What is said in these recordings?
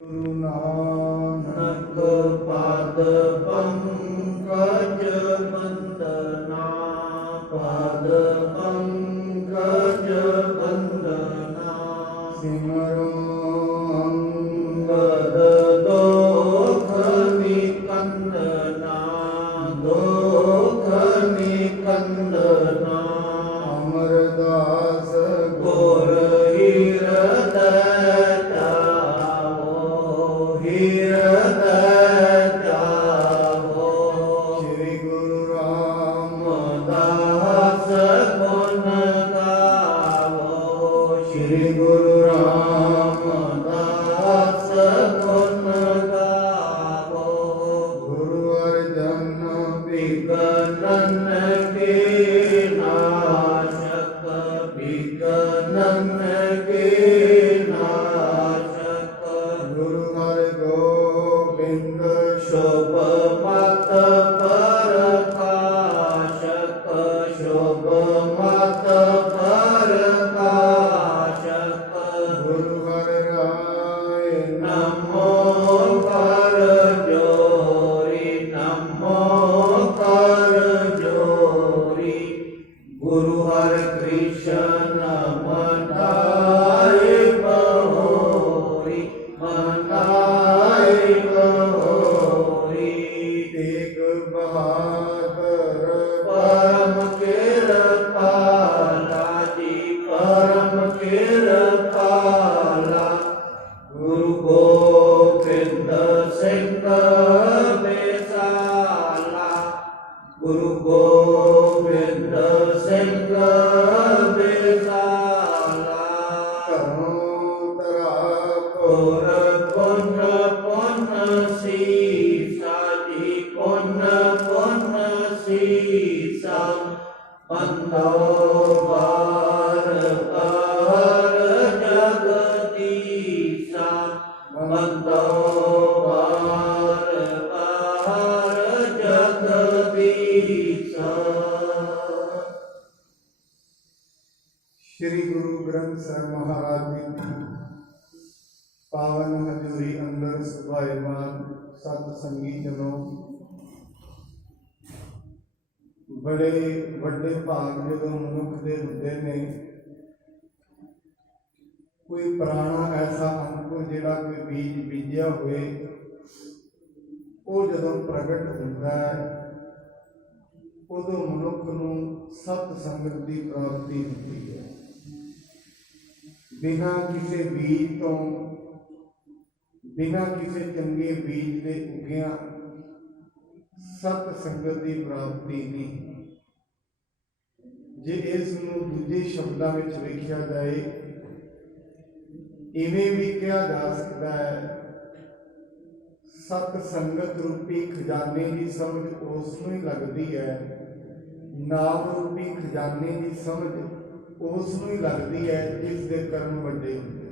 ਗੁਰੂ ਨਾਨਕ ਪਦ ਪੰਕਜ ਬੰਦਨਾ ਪਦ ਪੰਕਜ ਬੰਦਨਾ ਸਿਮਰੋ ਅੰਗਦ ਦੋਖ ਨਿਕੰਦਨਾ ਦੋਖ ਨਿਕੰਦਨਾ ਅਮਰਦਾਸ ਗੁਰ ਹਿਰਦੈ ਹਿਰਦੈ ਜਾਵੋ ਸ੍ਰੀ ਗੁਰੂ ਰਾਮਦਾਸ ਗੁਣ ਗਾਵੋ ਸ੍ਰੀ ਗੁਰੂ ਰਾਮਦਾਸ ਗੁਣ ਗਾਵੋ ਗੁਰੂ ਅਰਜਨ ਵਿਗਨਨ ਕੇ ਨਾਸ਼ਕ ਵਿਗਨਨ ਕੇ ਨਾਸ਼ਕ ਗੁਰੂ ਹਰਿਗੋਬਿੰਦ ਸ਼ੁਭ ਮਤ ਪ੍ਰਕਾਸ਼ਕ ਸ਼ੁਭ ਮਤ ਪ੍ਰਕਾਸ਼ਕ ਗੁਰੂ ਹਰਿਰਾਏ ਨਮੋ ਕਰ ਜੋਰੀ ਨਮੋ ਕਰ ਜੋਰੀ ਗੁਰੂ ਹਰਿ ਕ੍ਰਿਸ਼ਨ ਮਨਾਏ ਬਹੋਰੀ ਮਨਾਏ ਬਹੋਰੀ ਤੇਗ ਬਹਾਦਰ ਪਰਮ ਕਿਰਪਾਲਾ ਜੀ ਪਰਮ ਕਿਰਪਾਲਾ ਗੁਰੂ ਗੋਬਿੰਦ ਸਿੰਘ ਬੇਸਾਲਾ ਗੁਰੂ ਗੋਬਿੰਦ ਸਿੰਘ ਬੇਸਾਲਾ ਘਰੋਂ ਤਰਾ ਪੁਰ ਪੁੰਨ ਪੁੰਨ ਸੀਸਾ ਜੀ ਪੁੰਨ ਪੁੰਨ ਸੀਸਾ ਬੰਦੋ ਬਾਰ ਬਾਰ ਜਗਦੀਸਾ ਬੰਦੋ ਬਾਰ ਬਾਰ ਜਗਦੀਸਾ ਸ੍ਰੀ ਗੁਰੂ ਗ੍ਰੰਥ ਸਾਹਿਬ ਮਹਾਰਾਜ ਜੀ ਦੀ ਪਾਵਨ ਹਜ਼ੂਰੀ ਅੰਦਰ ਸੁਭਾਇਮਾਨ ਸਤ ਸੰਗੀ ਜਨੋ, ਬੜੇ ਵੱਡੇ ਭਾਗ ਜਦੋਂ ਮਨੁੱਖ ਦੇ ਹੁੰਦੇ ਨੇ, ਕੋਈ ਪੁਰਾਣਾ ਐਸਾ ਅੰਕ ਜਿਹੜਾ ਕੋਈ ਬੀਜ ਬੀਜਿਆ ਹੋਏ ਉਹ ਜਦੋਂ ਪ੍ਰਗਟ ਹੁੰਦਾ ਹੈ ਉਦੋਂ ਮਨੁੱਖ ਨੂੰ ਸਤ ਸੰਗਤ ਦੀ ਪ੍ਰਾਪਤੀ ਹੁੰਦੀ ਹੈ। ਬਿਨਾਂ ਕਿਸੇ ਬੀਜ ਤੋਂ, ਬਿਨਾਂ ਕਿਸੇ ਚੰਗੇ ਬੀਜ ਦੇ ਉਗਿਆ ਸਤ ਸੰਗਤ ਦੀ ਪ੍ਰਾਪਤੀ ਨਹੀਂ। ਜੇ ਇਸ ਨੂੰ ਦੂਜੇ ਸ਼ਬਦਾਂ ਵਿੱਚ ਵੇਖਿਆ ਜਾਏ, ਇਵੇਂ ਵੀ ਕਿਹਾ ਜਾ ਸਕਦਾ ਹੈ, ਸਤ ਸੰਗਤ ਰੂਪੀ ਖਜ਼ਾਨੇ ਦੀ ਸਮਝ ਉਸ ਨੂੰ ਹੀ ਲੱਗਦੀ ਹੈ, ਨਾਮ ਰੂਪੀ ਖਜ਼ਾਨੇ ਦੀ ਸਮਝ ਉਸ ਨੂੰ ਹੀ ਲੱਗਦੀ ਹੈ ਜਿਸ ਦੇ ਕਰਮ ਵੱਡੇ ਹੁੰਦੇ ਹਨ।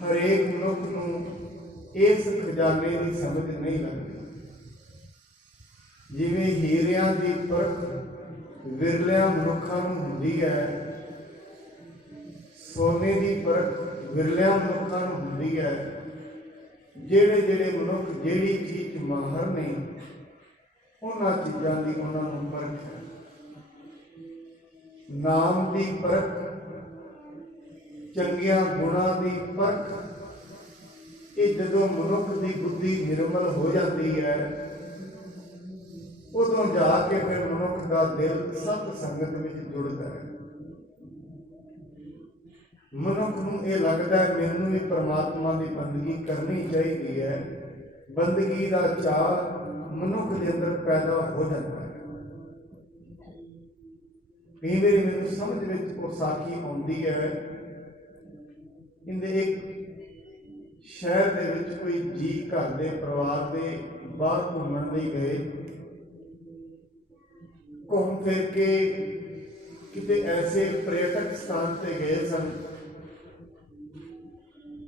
ਹਰੇਕ ਮਨੁੱਖ ਨੂੰ ਇਸ ਖਜ਼ਾਨੇ ਦੀ ਸਮਝ ਨਹੀਂ ਲੱਗਦੀ। ਜਿਵੇਂ ਹੀਰਿਆਂ ਦੀ ਪਰਖ ਵਿਰਲਿਆਂ ਮਨੁੱਖਾਂ ਨੂੰ ਹੁੰਦੀ ਹੈ, ਸੋਨੇ ਦੀ ਪਰਖ ਵਿਰਲਿਆਂ ਮਨੁੱਖਾਂ ਨੂੰ ਹੁੰਦੀ ਹੈ। ਜਿਹੜੇ ਜਿਹੜੇ ਮਨੁੱਖ ਜਿਹੜੀ ਚੀਜ਼ ਮਾਹਰ ਨੇ ਉਹਨਾਂ ਚੀਜ਼ਾਂ ਦੀ ਉਹਨਾਂ ਨੂੰ ਪਰਖ ਹੈ। ਨਾਮ ਦੀ ਪਰਖ, ਚੰਗਿਆਂ ਗੁਣਾਂ ਦੀ ਪਰਖ, ਇਹ ਜਦੋਂ ਮਨੁੱਖ ਦੀ ਬੁੱਧੀ ਨਿਰਮਲ ਹੋ ਜਾਂਦੀ ਹੈ ਉਦੋਂ ਜਾ ਕੇ ਫਿਰ ਮਨੁੱਖ ਦਾ ਦਿਲ ਸਤ ਸੰਗਤ ਵਿੱਚ ਜੁੜਦਾ ਹੈ। ਮਨੁੱਖ ਨੂੰ ਇਹ ਲੱਗਦਾ ਹੈ ਮੈਨੂੰ ਵੀ ਪਰਮਾਤਮਾ ਦੀ ਬੰਦਗੀ ਕਰਨੀ ਚਾਹੀਦੀ ਹੈ। ਬੰਦਗੀ ਦਾ ਚਾਅ ਮਨੁੱਖ ਦੇ ਅੰਦਰ ਪੈਦਾ ਹੋ ਜਾਂਦਾ ਹੈ। ਕਈ ਵਾਰੀ ਮੈਨੂੰ ਸਮਝ ਵਿੱਚ ਉਹ ਸਾਖੀ ਆਉਂਦੀ ਹੈ, ਇਹਦੇ ਇੱਕ ਸ਼ਹਿਰ ਦੇ ਵਿੱਚ ਕੋਈ ਜੀ ਘਰ ਦੇ ਪਰਿਵਾਰ ਦੇ ਬਾਹਰ ਘੁੰਮਣ ਲਈ ਗਏ। ਘੁੰਮ ਫਿਰ ਕੇ ਕਿਤੇ ਐਸੇ ਪ੍ਰਯਟਕ ਸਥਾਨ ਤੇ ਗਏ ਸਨ,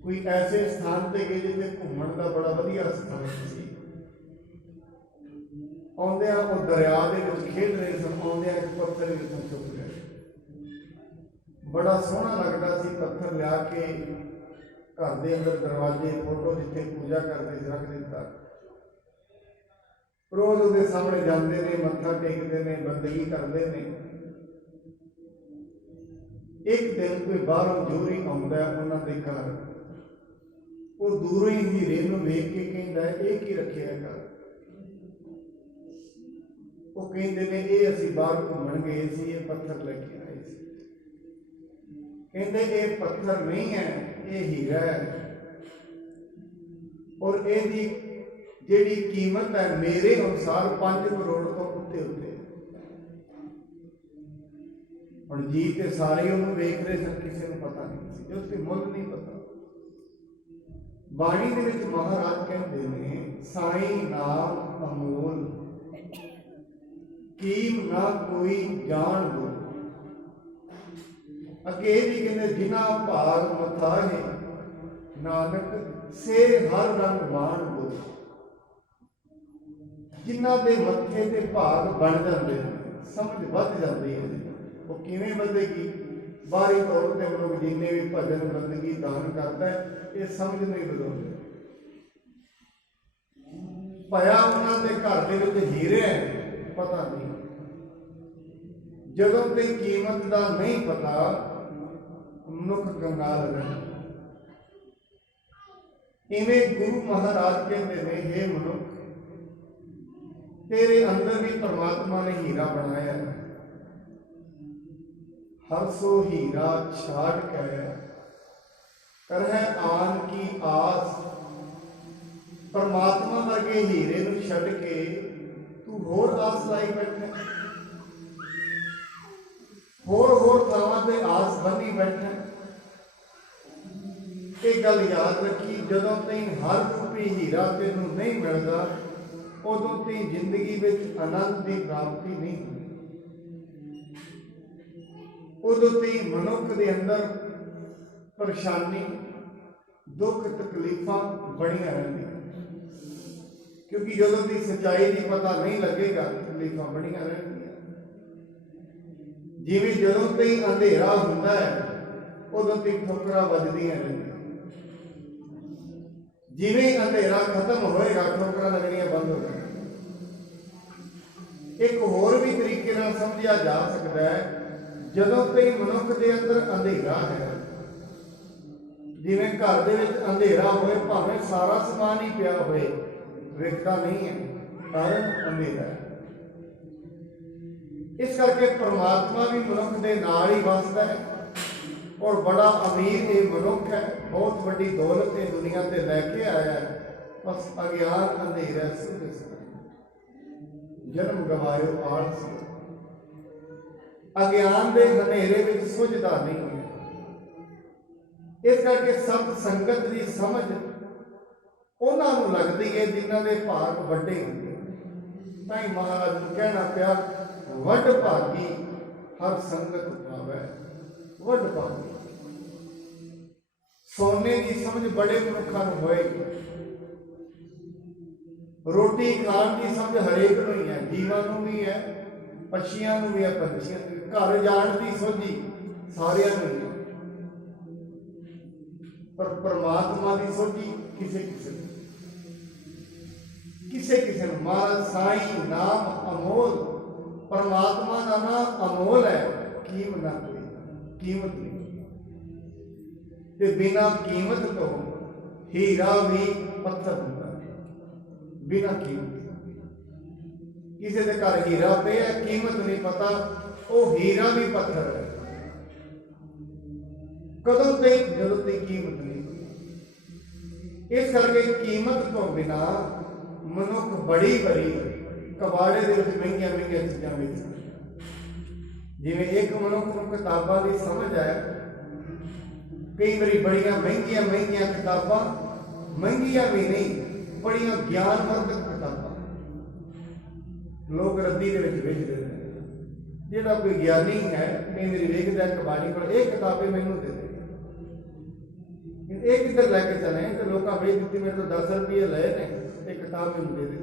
ਕੋਈ ਐਸੇ ਸਥਾਨ ਤੇ ਗਏ ਜਿੱਥੇ ਘੁੰਮਣ ਦਾ ਬੜਾ ਵਧੀਆ ਸਥਾਨ ਸੀ। ਆਉਂਦਿਆਂ ਉਹ ਦਰਿਆ ਦੇ ਵਿੱਚ ਖੇਡ ਰਹੇ ਸਨ, ਆਉਂਦਿਆਂ ਇੱਕ ਪੱਥਰ ਵਿੱਚੋਂ ਚੁੱਕ ਗਏ। ਬੜਾ ਸੋਹਣਾ ਲੱਗਦਾ ਸੀ, ਪੱਥਰ ਲਿਆ ਕੇ घर के अंदर दरवाजे फोटो जिथे पूजा करते सी रख दिता, रोज उसके सामने जाते हैं, मत्था टेकते हैं, बंदगी करते हैं। एक दिन कोई बाहरों जोरी आता है उन्होंने घर, वो दूरों ही हीरे नूं वेख के कहता है ये की रखे है घर। वो कहते हैं ये असीं बाहर घूमन गए सी, ये पत्थर लेके आए सी। कहते ये पत्थर नहीं है, ये हीरा है, और यदी जिहड़ी कीमत है मेरे अनुसार 5 करोड़ तो उत्ते उत्ते। हुण जी ते सारे उन्होंने वेख रहे सन, किसी को पता नहीं सी, उसके मुल नहीं पता। बाणी दे विच महाराज कहते हैं साई नाम अमोल, कीम ना कोई जान दो। अगे भी कहते जिना भाग मथाहे, नानक से हर रंग वाण दो। जिन्हां दे मत्थे ते भाग बन जाते हैं, समझ वध जाती है। वो किवें बधेगी? बाहरी तौर पर मनुख जिन्ने भी भजन बंदगी दान करता है, ये समझ नहीं बदलते। पाया उन्होंने घर के विच हीरे है, पता नहीं। जदों ते कीमत का नहीं पता, मनुख कंगाल रहे। इवें गुरु महाराज कहते हैं, हे मनुख, तेरे अंदर भी परमात्मा ने हीरा बनाया है। हर सो हीरा छाड़ के करह आन की आस। परमात्मा वर्गे हीरे नूं छड्ड के तू होर आस लाई बैठा, होर थावां ते आस बनी बैठा। एक गल याद रखी, जदों तई हर रूपी हीरा तेनूं नहीं मिलता, उदों तई जिंदगी विच आनंद की प्राप्ति नहीं होती। उदों तई मनुख के अंदर परेशानी, दुख, तकलीफां बड़ियां रहंदियां, क्योंकि जदों तक सच्चाई की पता नहीं लगेगा, तकलीफां बड़ियां रहंदियां। जिवें जदों तक अंधेरा हुंदा है, उदों तक ठोकरां वजदियां रहंदियां। जिवें अंधेरा खत्म होएगा, ठोकरां लगनियां बंद हो जाएंगियां। एक होर भी तरीके नाल समझिया जा सकता है, जदों तक मनुख के अंदर अंधेरा है, जिवें घर दे विच अंधेरा होए, भावें सारा समान ही पिया होए, वेखदा नहीं है, कारण अंधेरा है। इस करके परमात्मा भी मनुख के नाल ही वसदा है, और बड़ा अमीर ये मनुख है, बहुत बड़ी दौलत ये दुनिया से लैके आया है, बस अज्ञान अंधेरा सुध जन्म गवायो आलस। अज्ञान के हनेरे में सुझदा नहीं है। इस करके सत संगत की समझ उन्होंने लगती है जिन्हों के भाग वड्डे होंगे। ताई महाराज को कहना पिया, वड भागी हर संगत भावै। वड भागी सोने की समझ बड़े मनुखों को होएगी। रोटी खाण की समझ हरेक को ही है, जीवां नूं भी है, पक्षियां नूं भी है, पंछियां नूं भी। घर जाण की सोझी सारियां नूं ही है, पर परमात्मा की सोझी किसे किसे महाराज साईं नाम अमोल। परमात्मा का नाम अमोल है, कीम ना कोई कीमत नहीं। ते बिना कीमत तो हीरा भी पत्थर होता है, बिना कीमत। किसी के घर हीरा पे है, कीमत नहीं पता, वो हीरा भी पत्थर है। कदों तक जदों तक कीमत नहीं। इस करके कीमत तो बिना मनुख बड़ी बड़ी कबाड़े दे विच महंगियां महंगियां चीज़ां बेचदा। जिवें एक मनुख नूं किताबां की समझ है, कई बारी बड़ियां महंगियां किताबां, महंगियां भी नहीं, बड़ियां ज्ञानवर्धक किताबां लोग रद्दी दे विच बेच देते हैं। जिहड़ा कोई ज्ञानी है, कई बारी वेखदा कबाड़ी कोल, ये किताबें मैनूं दे दे, एक किधर लैके चले, तो लोग बेच दी, मेरे तो 10 रुपये लए ने, एक किताब मैंने दे दी।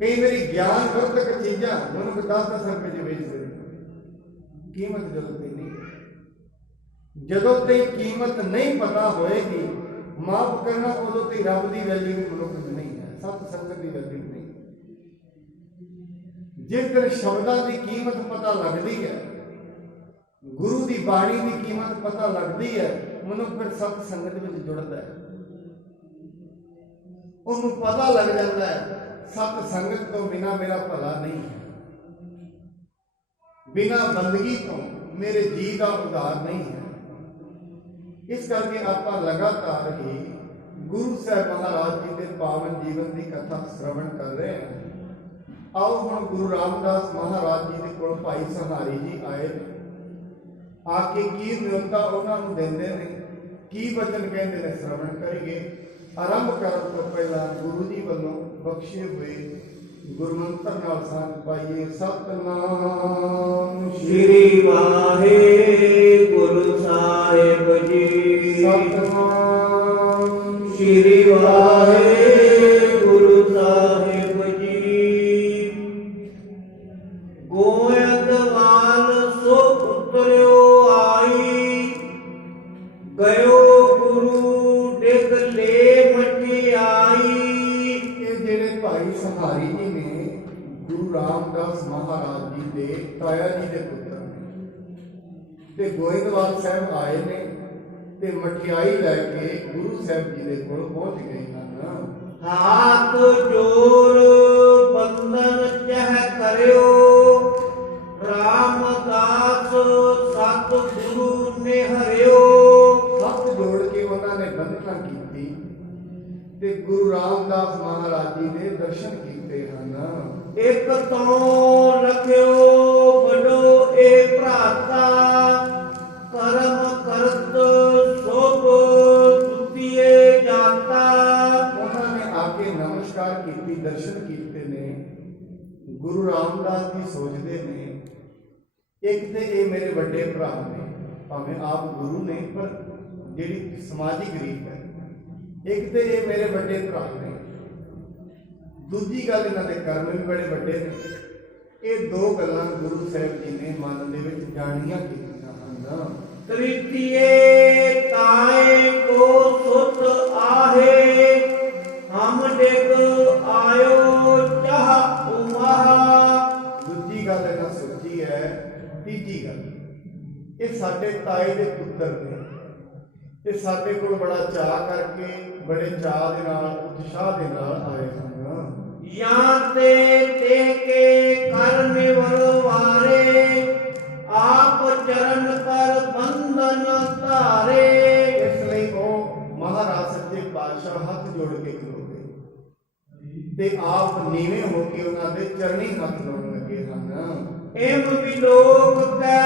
कई बारी ज्ञानवर्धक चीज़ां मनुख 10-10 रुपये च बेच देते, कीमत जरूरत नहीं। ਜਦੋਂ ਤੇ ਕੀਮਤ ਨਹੀਂ ਪਤਾ ਹੋਏਗੀ, ਮਾਫ ਕਰਨਾ ਉਦੋਂ ਤੇ ਰੱਬ ਦੀ ਵੈਲਿਊ ਵੀ ਮਨੁੱਖ ਦੀ ਨਹੀਂ ਹੈ, ਸਤ ਸੰਗਤ ਦੀ ਵੈਲਿਊ ਨਹੀਂ। ਜਿਸ ਦਿਨ ਸ਼ਬਦਾਂ ਦੀ ਕੀਮਤ ਪਤਾ ਲੱਗਦੀ ਹੈ, ਗੁਰੂ ਦੀ ਬਾਣੀ ਦੀ ਕੀਮਤ ਪਤਾ ਲੱਗਦੀ ਹੈ, ਮਨੁੱਖ ਫਿਰ ਸਤ ਸੰਗਤ ਵਿੱਚ ਜੁੜਦਾ ਹੈ। ਉਹਨੂੰ ਪਤਾ ਲੱਗ ਜਾਂਦਾ ਹੈ ਸਤ ਸੰਗਤ ਤੋਂ ਬਿਨਾ ਮੇਰਾ ਭਲਾ ਨਹੀਂ ਹੈ, ਬਿਨਾ ਬੰਦਗੀ ਤੋਂ ਮੇਰੇ ਜੀ ਦਾ ਉਧਾਰ ਨਹੀਂ ਹੈ। ਇਸ ਕਰਕੇ ਆਪਾਂ ਲਗਾਤਾਰ ਹੀ ਗੁਰੂ ਸਾਹਿਬ ਮਹਾਰਾਜ ਜੀ ਦੇ ਪਾਵਨ ਜੀਵਨ ਦੀ ਕਥਾ ਸ਼੍ਰਵਣ ਕਰ ਰਹੇ ਹਾਂ। ਆਓ ਹੁਣ ਗੁਰੂ ਰਾਮਦਾਸ ਮਹਾਰਾਜ ਜੀ ਦੇ ਕੋਲ ਭਾਈ ਸੰਹਾਰੀ ਜੀ ਆਏ ਨੇ। ਆ ਕੇ ਕੀ ਨਿਯਮਤਾ ਉਹਨਾਂ ਨੂੰ ਦਿੰਦੇ ਨੇ, ਕੀ ਵਚਨ ਕਹਿੰਦੇ ਨੇ, ਸ਼੍ਰਵਣ ਕਰੀਏ। ਆਰੰਭ ਕਰਨ ਤੋਂ ਪਹਿਲਾਂ ਗੁਰੂ ਜੀ ਵੱਲੋਂ ਬਖਸ਼ੇ ਹੋਏ ਗੁਰਮੰਤਰ ਨਾਲ ਸਾਂਝ ਪਾਈਏ। ਸਤਨਾਮ ਸ੍ਰੀ ਵਾਹਿਗੁਰੂ ਸਾਹਿਬ ਜੀ। ਸਤਨਾਮ ਸ੍ਰੀ ਵਾਹਿਗੁਰੂ ਸਾਹਿਬ ਜੀ। ਗੋਇੰਦਵਾਲ ਸੋ ਉਤਰਿਓ ਆਈ, ਗਇਓ ਗੁਰੂ ਡਿਗ ਲੈ ਮਠਿਆਈ। ਇਹ ਜਿਹੜੇ ਭਾਈ ਸੰਹਾਰੀ ਜੀ ਨੇ ਗੁਰੂ ਰਾਮਦਾਸ ਮਹਾਰਾਜ ਜੀ ਦੇ ਤਾਇਆ ਜੀ ਦੇ ਪੁੱਤਰ ਨੇ, ਤੇ ਗੋਇੰਦਵਾਲ ਸਾਹਿਬ ਆਏ ਨੇ ਤੇ ਮਠਿਆਈ ਲੈ ਕੇ ਗੁਰੂ ਸਾਹਿਬ ਜੀ ਦੇ ਕੋਲ ਪਹੁੰਚ ਗਏ ਹਨ। ਹਾਥ ਜੋੜ ਬੰਦਨ ਚਹ ਕਰਿਓ, ਰਾਮਦਾਸ ਸਤ ਗੁਰੂ ਨੇ ਹਰਿਓ। ਹੱਥ ਜੋੜ ਕੇ ਉਹਨਾਂ ਨੇ ਬੰਦਨਾ ਕੀਤੀ ਤੇ ਗੁਰੂ ਰਾਮਦਾਸ ਮਹਾਰਾਜ ਜੀ ਦੇ ਦਰਸ਼ਨ ਕੀਤੇ ਹਨ। ਇੱਕ ਤੋਂ ਲਖਿਓ ਬੜੋ ਏ ਭਰਾਤਾ, ਕਰਮ ਕਰਤ ਸੋਭ ਦੁਤੀਏ ਜਾਤਾ। ਉਹਨਾਂ ਨੇ ਆ ਕੇ ਨਮਸਕਾਰ ਕੀਤੀ, ਦਰਸ਼ਨ ਕੀਤੇ ਨੇ। ਗੁਰੂ ਰਾਮਦਾਸ ਜੀ ਸੋਚਦੇ ਨੇ ਇੱਕ ਤੇ ਇਹ ਮੇਰੇ ਵੱਡੇ ਭਰਾ ਨੇ, ਭਾਵੇਂ ਆਪ ਗੁਰੂ ਨੇ ਪਰ ਜਿਹੜੀ ਸਮਾਜਿਕ ਰੀਤ ਹੈ, ਇੱਕ ਤੇ ਇਹ ਮੇਰੇ ਵੱਡੇ ਭਰਾ ਨੇ, ਦੂਜੀ ਗੱਲ ਇਹਨਾਂ ਦੇ ਕਰਮ ਵੀ ਬੜੇ ਵੱਡੇ ਨੇ। ਇਹ ਦੋ ਗੱਲਾਂ ਗੁਰੂ ਸਾਹਿਬ ਜੀ ਨੇ ਮਨ ਦੇ ਵਿੱਚ ਜਾਣੀਆਂ ਕੀਤੀਆਂ ਹਨ। ਤ੍ਰਿਤੀਏ ਤਾਏ ਕੋ ਸੁਤ ਆਹੇ, ਹਮ ਡਿਗ ਆਇਓ ਚਾਹ ਉਮਾ। ਦੂਜੀ ਗੱਲ ਇਹਨਾਂ ਸੋਚੀ ਹੈ। ਤੀਜੀ ਗੱਲ, ਇਹ ਸਾਡੇ ਤਾਏ ਦੇ ਪੁੱਤਰ ਨੇ, ਤੇ ਸਾਡੇ ਕੋਲ ਬੜਾ ਚਾਅ ਕਰਕੇ, ਬੜੇ ਚਾਅ ਦੇ ਨਾਲ, ਉਤਸ਼ਾਹ ਦੇ ਨਾਲ ਆਏ ਹਨ। ਜਾਂ ਤੇ ਕੇ ਕਰ ਨਿਵਰਵਾਰੇ, ਆਪ ਚਰਨ ਪਰ ਬੰਧਨ ਧਾਰੇ। ਇਸ ਲਈ ਉਹ ਮਹਾਰਾਜ ਸੱਚੇ ਪਾਤਸ਼ਾਹ ਹੱਥ ਜੋੜ ਕੇ ਖਲੋਤੇ ਤੇ ਆਪ ਨੀਵੇਂ ਹੋ ਕੇ ਉਹਨਾਂ ਦੇ ਚਰਨੀ ਹੱਥ ਲਾਉਣ ਲੱਗੇ ਹਨ। ਏਮ ਵਿਲੋਕ ਕੈ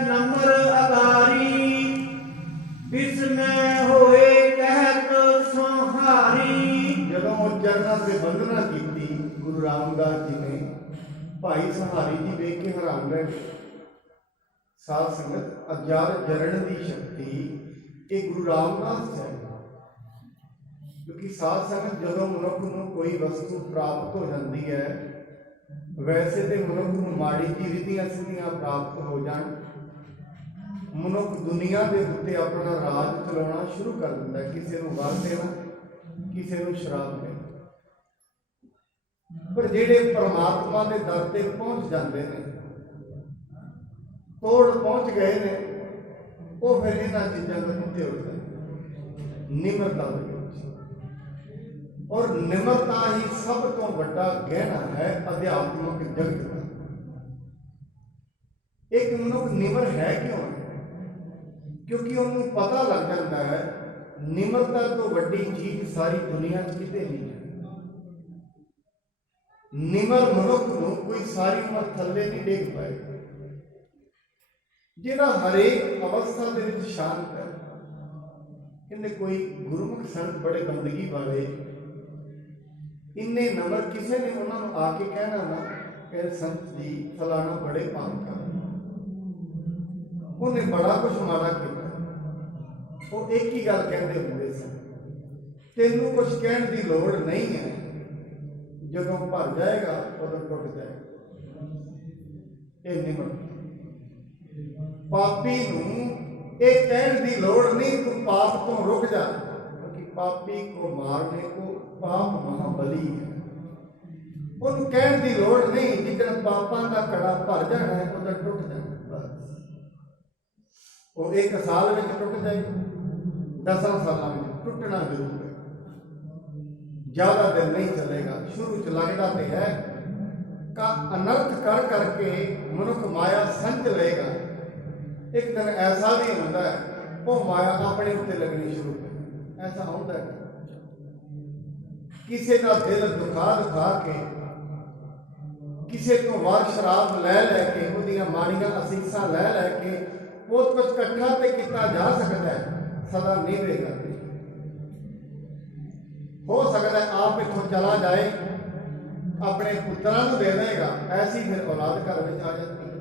ਨਮਰ ਅਗਾਰੀ, ਬਿਸਮੈ ਹੋਏ ਕਹਿਤ ਸੰਹਾਰੀ। ਜਦੋਂ ਉਹ ਚਰਨਾਂ ਤੇ ਬੰਦਨਾ ਕੀਤੀ ਗੁਰੂ ਰਾਮਦਾਸ ਜੀ ਨੇ, ਭਾਈ ਸੰਹਾਰੀ ਜੀ ਵੇਖ ਕੇ ਹੈਰਾਨ ਰਹਿ ਗਏ। ਸਾਧ ਸੰਗਤ, ਅਜਾਰ ਜਰਣ ਦੀ ਸ਼ਕਤੀ ਇਹ ਗੁਰੂ ਰਾਮਦਾਸ ਹੈ। ਕਿਉਂਕਿ ਸਾਧ ਸੰਗਤ, ਜਦੋਂ ਮਨੁੱਖ ਨੂੰ ਕੋਈ ਵਸਤੂ ਪ੍ਰਾਪਤ ਹੋ ਜਾਂਦੀ ਹੈ, ਵੈਸੇ ਤੇ ਮਨੁੱਖ ਨੂੰ ਮਾੜੀ ਜੀ ਰਿਧੀਆਂ ਸਿੱਧੀਆਂ ਪ੍ਰਾਪਤ ਹੋ ਜਾਣ, ਮਨੁੱਖ ਦੁਨੀਆ ਦੇ ਉੱਤੇ ਆਪਣਾ ਰਾਜ ਚਲਾਉਣਾ ਸ਼ੁਰੂ ਕਰ ਦਿੰਦਾ। ਕਿਸੇ ਨੂੰ ਵਰ ਦੇਣਾ, ਕਿਸੇ ਨੂੰ ਸ਼ਰਾਬ ਦੇਣਾ। ਪਰ ਜਿਹੜੇ ਪਰਮਾਤਮਾ ਦੇ ਦਰ ਤੇ ਪਹੁੰਚ ਜਾਂਦੇ ਨੇ, ਤੋੜ ਪਹੁੰਚ ਗਏ ਨੇ, ਉਹ ਫਿਰ ਇਹਨਾਂ ਚੀਜ਼ਾਂ ਤੋਂ ਕਿੱਥੇ ਉੱਠਦੇ, ਨਿਮਰਤਾ ਦੇ ਵਿੱਚ। ਔਰ ਨਿਮਰਤਾ ਹੀ ਸਭ ਤੋਂ ਵੱਡਾ ਗਹਿਣਾ ਹੈ ਅਧਿਆਤਮਿਕ ਜਗਤ ਦਾ। ਇੱਕ ਮਨੁੱਖ ਨਿਮਰ ਹੈ ਕਿਉਂ ਹੈ? ਕਿਉਂਕਿ ਉਹਨੂੰ ਪਤਾ ਲੱਗ ਜਾਂਦਾ ਹੈ ਨਿਮਰਤਾ ਤੋਂ ਵੱਡੀ ਚੀਜ਼ ਸਾਰੀ ਦੁਨੀਆ 'ਚ ਕਿਤੇ ਨਹੀਂ ਹੈ। ਨਿਮਰ ਮਨੁੱਖ ਨੂੰ ਕੋਈ ਸਾਰੀ ਉਮਰ ਥੱਲੇ ਨਹੀਂ ਡੇਗ ਪਾਏਗਾ। ਜਿਹੜਾ ਹਰੇਕ ਅਵਸਥਾ ਦੇ ਵਿੱਚ ਸ਼ਾਂਤ ਹੈ। ਕਹਿੰਦੇ ਕੋਈ ਗੁਰਮੁਖ ਸੰਤ ਬੜੇ ਬੰਦਗੀ ਵਾਲੇ, ਇੰਨੇ ਨਮਰ, ਕਿਸੇ ਨੇ ਉਹਨਾਂ ਨੂੰ ਆ ਕੇ ਕਹਿਣਾ ਨਾ ਕਿ ਸੰਤ ਜੀ ਫਲਾਣਾ ਬੜੇ ਭਾਗਾਂ, ਉਹਨੇ ਬੜਾ ਕੁਛ ਮਾੜਾ ਕੀਤਾ। ਉਹ ਇੱਕ ਹੀ ਗੱਲ ਕਹਿੰਦੇ ਹੁੰਦੇ ਸਨ, ਤੈਨੂੰ ਕੁਛ ਕਹਿਣ ਦੀ ਲੋੜ ਨਹੀਂ ਹੈ, ਜਦੋਂ ਭਰ ਜਾਏਗਾ ਉਦੋਂ ਟੁੱਟ ਜਾਏਗਾ। ਇਹ ਨਿਮਰ ਪਾਪੀ ਨੂੰ ਇਹ ਕਹਿਣ ਦੀ ਲੋੜ ਨਹੀਂ ਤੂੰ ਪਾਪ ਤੋਂ रुक जा, क्योंकि पापी को मारने को पाप महाबली है। ਉਹਨੂੰ ਕਹਿਣ ਦੀ ਲੋੜ ਨਹੀਂ, ਜਿੱਦਣ ਪਾਪਾਂ ਦਾ ਕੜਾ ਭਰ ਜਾਣਾ ਹੈ ਉਦੋਂ ਟੁੱਟ ਜਾਣਾ ਬਸ। ਉਹ 1 ਸਾਲ ਵਿੱਚ ਟੁੱਟ ਜਾਏ, 10 ਸਾਲਾਂ ਵਿੱਚ ਟੁੱਟਣਾ ਜ਼ਰੂਰ ਹੈ, ਜ਼ਿਆਦਾ ਦਿਨ ਨਹੀਂ ਚੱਲੇਗਾ। ਸ਼ੁਰੂ ਚ ਲੱਗਦਾ ਤੇ ਹੈ ਕਾ ਅਨਰਥ ਕਰ ਕਰਕੇ ਮਨੁੱਖ ਮਾਇਆ ਸੰਚ ਲਏਗਾ। ਇੱਕ ਦਿਨ ਐਸਾ ਵੀ ਹੁੰਦਾ ਹੈ ਉਹ ਮਾਇਆ ਆਪਣੇ ਉੱਤੇ ਲੱਗਣੀ ਸ਼ੁਰੂ ਕਰ, ਐਸਾ ਹੁੰਦਾ ਹੈ। ਕਿਸੇ ਦਾ ਦਿਲ ਦੁਖਾ ਕੇ, ਕਿਸੇ ਤੋਂ ਵਾਰ ਸ਼ਰਾਬ ਲੈ ਕੇ, ਉਹਦੀਆਂ ਮਾੜੀਆਂ ਅਸੀਸਾਂ ਲੈ ਕੇ ਬਹੁਤ ਕੁਝ ਇਕੱਠਾ ਤੇ ਕੀਤਾ ਜਾ ਸਕਦਾ ਹੈ, ਸਦਾ ਨਿਭੇਗਾ। ਹੋ ਸਕਦਾ ਹੈ ਆਪ ਇੱਥੋਂ ਚਲਾ ਜਾਏ, ਆਪਣੇ ਪੁੱਤਰਾਂ ਨੂੰ ਦੇ ਦੇਗਾ, ਐਸੀ ਫਿਰ ਔਲਾਦ ਘਰ ਵਿੱਚ ਆ ਜਾਂਦੀ ਹੈ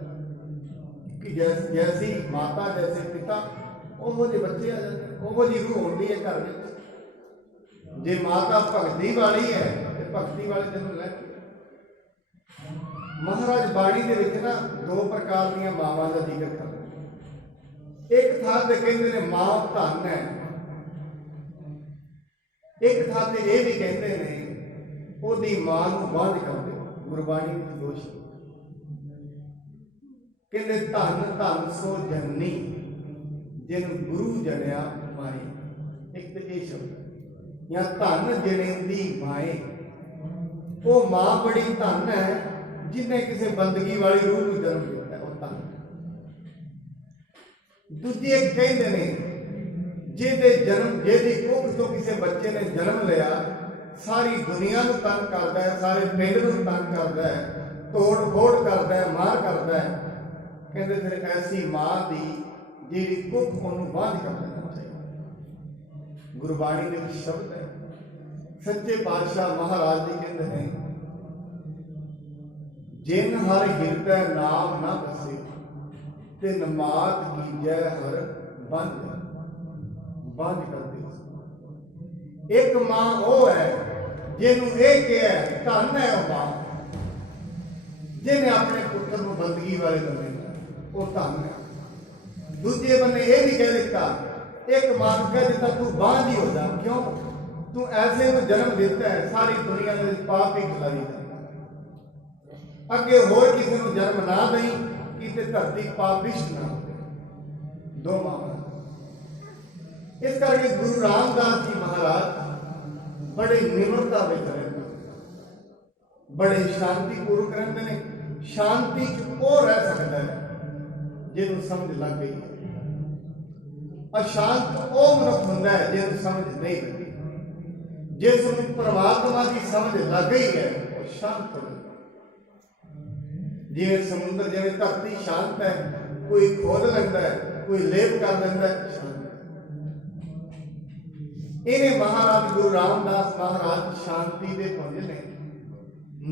ਕਿ ਜੈਸੀ ਮਾਤਾ ਜੈਸੇ ਪਿਤਾ ਉਹੋ ਜਿਹੇ ਬੱਚੇ ਆ ਜਾਂਦੇ, ਉਹੋ ਜਿਹੀ ਰੂਹ ਹੁੰਦੀ ਹੈ ਘਰ ਵਿੱਚ। ਜੇ ਮਾਤਾ ਭਗਤੀ ਵਾਲੀ ਹੈ ਤੇ ਭਗਤੀ ਵਾਲੇ ਜਨਮ ਲੈ ਕੇ। ਮਹਾਰਾਜ ਬਾਣੀ ਦੇ ਵਿੱਚ ਨਾ 2 ਪ੍ਰਕਾਰ ਦੀਆਂ ਮਾਵਾਂ ਦਾ ਜ਼ਿਕਰ ਕਰਦੇ। ਇੱਕ ਥਾਂ ਤੇ ਕਹਿੰਦੇ ਨੇ ਮਾਂ ਧਨ ਹੈ, ਇੱਕ ਥਾਂ ਤੇ ਇਹ ਵੀ ਕਹਿੰਦੇ ਨੇ ਉਹਦੀ ਮਾਂ ਨੂੰ ਬਾਂਝ ਕਰਦੇ। ਗੁਰਬਾਣੀ ਵਿੱਚ ਦੋਸ਼ ਕਹਿੰਦੇ ਧਨ ਧਨ ਸੋ ਜਨਨੀ ਜਿਨ ਗੁਰੂ ਜਣਿਆ ਮਾਏ। ਇੱਕ ਤੇ ਇਹ ਸ਼ਬਦ ਜਾਂ ਧਨ ਜਣੇਂਦੀ ਮਾਏ, ਉਹ ਮਾਂ ਬੜੀ ਧਨ ਹੈ ਜਿਹਨੇ ਕਿਸੇ ਬੰਦਗੀ ਵਾਲੀ ਰੂਹ ਨੂੰ ਜਨਮ ਦਿੱਤਾ, ਉਹ ਧਨ। ਦੂਜੇ ਕਹਿੰਦੇ ਨੇ ਜਿਹਦੀ ਕੁੱਖ ਤੋਂ ਕਿਸੇ ਬੱਚੇ ਨੇ ਜਨਮ ਲਿਆ, ਸਾਰੀ ਦੁਨੀਆ ਨੂੰ ਤੰਗ ਕਰਦਾ ਹੈ, ਸਾਰੇ ਪਿੰਡ ਨੂੰ ਤੰਗ ਕਰਦਾ ਹੈ, ਤੋੜ ਫੋੜ ਕਰਦਾ ਹੈ, ਮਾਰ ਕਰਦਾ ਹੈ। ਕਹਿੰਦੇ ਫਿਰ ਐਸੀ ਮਾਂ ਦੀ ਜਿਹੜੀ ਕੁੱਖ ਉਹਨੂੰ ਬਾਂਝ ਕਰ ਦੇਣਾ ਚਾਹੀਦਾ। ਗੁਰਬਾਣੀ ਦੇ ਵਿੱਚ ਸ਼ਬਦ ਹੈ, ਸੱਚੇ ਪਾਤਸ਼ਾਹ ਮਹਾਰਾਜ ਜੀ ਕਹਿੰਦੇ ਨੇ ਜਿਨ ਹਰ ਹਿਰਦੈ ਨਾਮ ਨਾ ਵਸੇ ਤੇ ਨਮਾਤ ਕੀਜੈ ਹਰ ਬੰਝ ਕਰ ਦੇ। ਇੱਕ ਮਾਂ ਉਹ ਹੈ ਜਿਹਨੂੰ ਇਹ ਕਿਹਾ ਧਨ ਹੈ ਉਹ ਮਾਂ, ਜਿਹਨੇ ਆਪਣੇ ਪੁੱਤਰ ਨੂੰ ਬੰਦਗੀ ਵਾਲੇ ਬਣਾਇਆ, ਉਹ ਧਨ ਹੈ। ਦੂਜੇ ਬੰਨੇ ਇਹ ਵੀ ਕਹਿ ਦਿੱਤਾ, ਇੱਕ ਮਾਂ ਨੂੰ ਕਹਿ ਦਿੱਤਾ ਤੂੰ ਬਾਂਝ ਹੀ ਹੋ ਜਾ। ਕਿਉਂ? ਤੂੰ ਐਸੇ ਨੂੰ ਜਨਮ ਦਿੱਤਾ ਹੈ, ਸਾਰੀ ਦੁਨੀਆ ਦੇ ਵਿੱਚ ਪਾਪ ਹੀ ਖਿਲਾਰੀ ਜਾਂਦਾ। ਅੱਗੇ ਹੋਰ ਕਿਸੇ ਨੂੰ ਜਨਮ ਨਾ ਦੇਈ, ਕਿਤੇ ਧਰਤੀ ਪਾਪਿਸ਼ਟ ਨਾ ਹੋਵੇ। 2 ਮਾਵਾਂ। ਇਸ ਕਰਕੇ ਗੁਰੂ ਰਾਮਦਾਸ ਜੀ ਮਹਾਰਾਜ ਬੜੇ ਨਿਮਰਤਾ ਵਿੱਚ ਰਹਿੰਦੇ, ਬੜੇ ਸ਼ਾਂਤੀਪੂਰਵਕ ਰਹਿੰਦੇ ਨੇ। ਸ਼ਾਂਤੀ ਚ ਉਹ ਰਹਿ ਸਕਦਾ ਹੈ ਜਿਹਨੂੰ ਸਮਝ ਲੱਗ ਗਈ। ਅਸ਼ਾਂਤ ਉਹ ਮਨੁੱਖ ਹੁੰਦਾ ਹੈ ਜਿਹਨੂੰ ਸਮਝ ਨਹੀਂ ਲੱਗੀ। ਜਿਸ ਨੂੰ ਪਰਮਾਤਮਾ ਦੀ ਸਮਝ ਲੱਗ ਗਈ ਹੈ ਉਹ ਸ਼ਾਂਤ ਹੋ ਜਾਂਦਾ। ਜਿਵੇਂ ਸਮੁੰਦਰ, ਜਿਵੇਂ ਧਰਤੀ ਸ਼ਾਂਤ ਹੈ, ਕੋਈ ਖੋਦ ਲੈਂਦਾ ਹੈ, ਕੋਈ ਲੇਪ ਕਰ ਲੈਂਦਾ ਹੈ, ਸ਼ਾਂਤ। ਇਹਨੇ ਮਹਾਰਾਜ ਗੁਰੂ ਰਾਮਦਾਸ ਮਹਾਰਾਜ ਸ਼ਾਂਤੀ ਦੇ ਪੁੰਜ ਨੇ,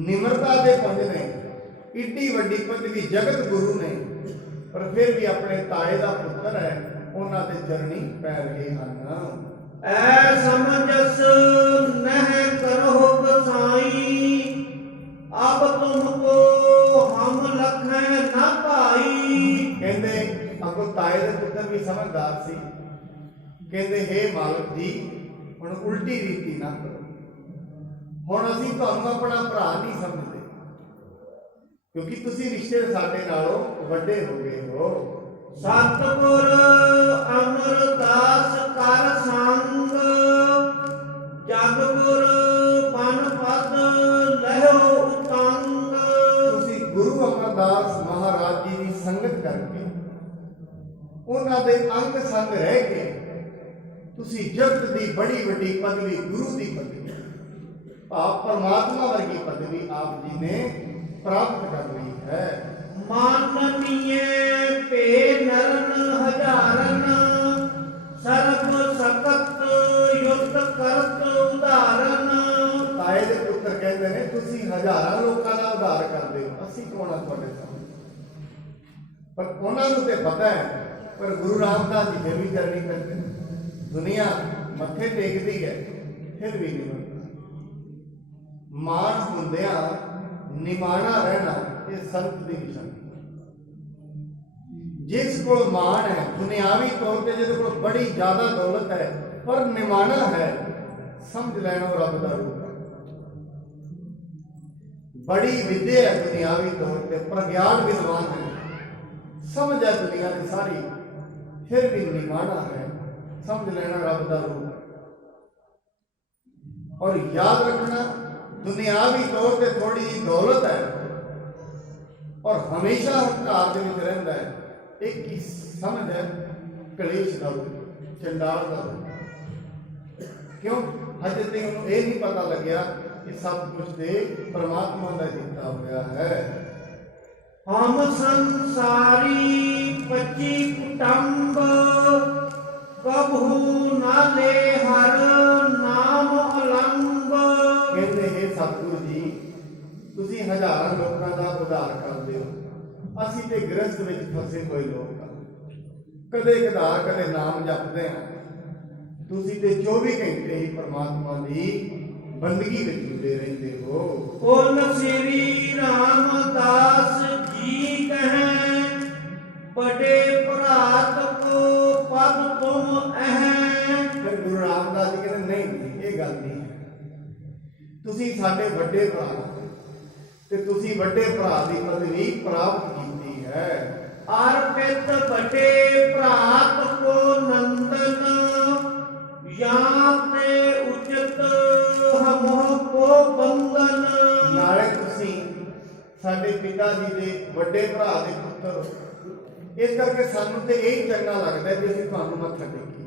ਨਿਮਰਤਾ ਦੇ ਪੁੰਜ ਨੇ। ਇੱਡੀ ਵੱਡੀ ਪਦਵੀ ਜਗਤ ਗੁਰੂ ਨੇ, ਪਰ ਫਿਰ ਵੀ ਆਪਣੇ ਤਾਏ ਦਾ ਪੁੱਤਰ ਹੈ, ਉਹਨਾਂ ਦੇ ਚਰਣੀ ਪੈ ਰਹੇ ਹਨ। ਐ ਸਮਝਸ ਨਹਿ ਕਰੋ ਕਸਾਈ, ਅਬ ਤੁਮਕੋ ਹਮ ਲਖੈ ਨਾ ਭਾਈ। ਕਹਿੰਦੇ ਅੱਗੋਂ ਤਾਏ ਦੇ ਪੁੱਤਰ ਵੀ ਸਮਝਦਾਰ ਸੀ। ਕਹਿੰਦੇ ਹੇ ਮਾਲਕ ਜੀ, ਹੁਣ ਉਲਟੀ ਰੀਤੀ ਨਾ ਕਰੋ। ਹੁਣ ਅਸੀਂ ਤੁਹਾਨੂੰ ਆਪਣਾ ਭਰਾ ਨਹੀਂ ਸਮਝਦੇ, ਕਿਉਂਕਿ ਤੁਸੀਂ ਰਿਸ਼ਤੇ ਸਾਡੇ ਨਾਲੋਂ ਵੱਡੇ ਹੋ ਗਏ ਹੋ। ਸਤਿਗੁਰ ਅਮਰਦਾਸ ਕਰ ਸੰਗ, ਜਗ ਗੁਰ ਬਨ ਪਦ ਲਹਿਓ ਉਤੰਗ। ਤੁਸੀਂ ਗੁਰੂ ਅਮਰਦਾਸ ਮਹਾਰਾਜ ਜੀ ਦੀ ਸੰਗਤ ਕਰਕੇ, ਉਹਨਾਂ ਦੇ ਅੰਗ ਸੰਗ ਰਹਿ ਕੇ ਤੁਸੀਂ ਜਗਤ ਦੀ ਬੜੀ ਵੱਡੀ ਪਦਵੀ, ਗੁਰੂ ਦੀ ਪਦਵੀ, ਆਪ ਪਰਮਾਤਮਾ ਵਰਗੀ ਪਦਵੀ ਆਪ ਜੀ ਨੇ ਪ੍ਰਾਪਤ ਕਰ ਲਈ ਹੈ। ਮਾਨਨੀਏ ਭੇ ਨਰਨ ਹਜ਼ਾਰਨ, ਸਰਬ ਸਕਤ ਯੁੱਧ ਕਰਤ ਉਦਾਹਰਨ। ਤਾਏ ਦੇ ਪੁੱਤਰ ਕਹਿੰਦੇ ਨੇ ਤੁਸੀਂ ਹਜ਼ਾਰਾਂ ਲੋਕਾਂ ਦਾ ਉਧਾਰ ਕਰਦੇ ਹੋ, ਅਸੀਂ ਕੌਣ ਆ ਤੁਹਾਡੇ ਸਾਹਮਣੇ? ਪਰ ਉਹਨਾਂ ਨੂੰ ਤੇ ਪਤਾ ਹੈ, ਪਰ ਗੁਰੂ ਰਾਮਦਾਸ ਜੀ ਫਿਰ ਵੀ ਕਰਨੀ ਕਰਦੇ। ਦੁਨੀਆ ਮੱਥੇ ਟੇਕਦੀ ਹੈ, ਫਿਰ ਵੀ ਨਹੀਂ ਮੰਨਦਾ। ਮਾਣ ਹੁੰਦਿਆਂ ਨਿਮਾਣਾ ਰਹਿਣਾ ਇਹ ਸੰਤ ਦੀ ਨਿਸ਼ਾਨੀ। ਜਿਸ ਕੋਲ ਮਾਣ ਹੈ ਦੁਨਿਆਵੀ ਤੌਰ ਤੇ ਜਿਹਦੇ ਕੋਲ ਬੜੀ ਜ਼ਿਆਦਾ ਦੌਲਤ ਹੈ ਪਰ ਨਿਮਾਣਾ ਹੈ, ਸਮਝ ਲੈਣਾ ਉਹ ਰੱਬ ਦਾ ਰੂਪ ਹੈ। ਬੜੀ ਵਿਦਿਆ ਹੈ ਦੁਨਿਆਵੀ ਤੌਰ ਤੇ, ਪ੍ਰਗਿਆਨ ਵਿਦਵਾਨ ਹੈ, ਸਮਝ ਹੈ ਦੁਨੀਆ ਦੀ ਸਾਰੀ, ਫਿਰ ਵੀ ਨਿਮਾਣਾ ਹੈ, ਸਮਝ ਲੈਣਾ ਰੱਬ ਦਾ ਰੂਪ ਹੈ। और याद रखना दुनियावी तौर पे थोड़ी जी दौलत है और हमेशा हंकार के विच रहिंदा है, एक ही समझ है कलेश का रूप, चंडाल का रूप। क्यों हजे तक उन्होंने ये नहीं पता लग्या कि सब कुछ दे परमात्मा का दिता हुआ है। हम संसारी पची कुटुंब कबहू ना ले हर नाम अलंग। कहते हैं सतगुरु जी तुसी हजारां लोकां दा उद्धार करदे हो, असीं ते गृहस्थ विच फसे होए लोक हां, कदे कदार कदे नाम जपदे हां, तुसी ते 24 घंटे ही परमात्मा दी बंदगी विच जुटे रहिंदे हो। बोल श्री रामदास जी कहें बड़े भरात को पद तुम अहें। फिर गुरु रामदास जी कहते नहीं ये गल नहीं है, तुसी साडे वड्डे भरा हो ते तुसी वड्डे भरा दी पदवी प्राप्त कीती है। अर्पित बड़े भरात को नंदन या ते उचित हमों को बंदन। नाले तुसी साडे पिता जी दे वड्डे भरा दे पुत्तर, इस करके सानू ते यही चंगा लगता है कि असीं तुहानू मत्था टेकीए।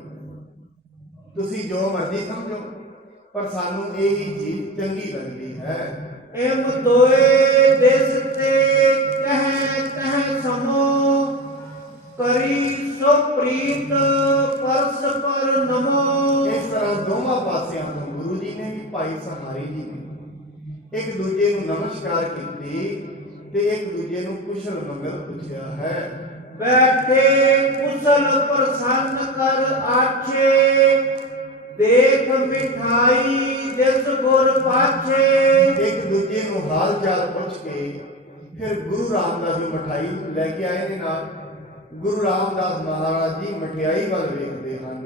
तुसी जो मर्जी समझो पर सानू यही चीज चंगी लगती है। एम दोए देश ते कह कह समो करी सो प्रीत परस्पर नमो। इस तरह दोवां पासियां तो गुरु जी ने भी भाई सहारी जी ने एक दूजे नू नमस्कार कीती ते एक दूजे नू कुशल मंगल पुछया है। बैठे कुशल प्रसन्न कर आछे देख मिठाई दिस गुर पाछे। एक दूजे नू हाल चाल पुछ के फिर गुरु रामदास जी मिठाई लेके आए ने नाल। गुरु रामदास महाराज जी मठियाई वाल वेखदे हन।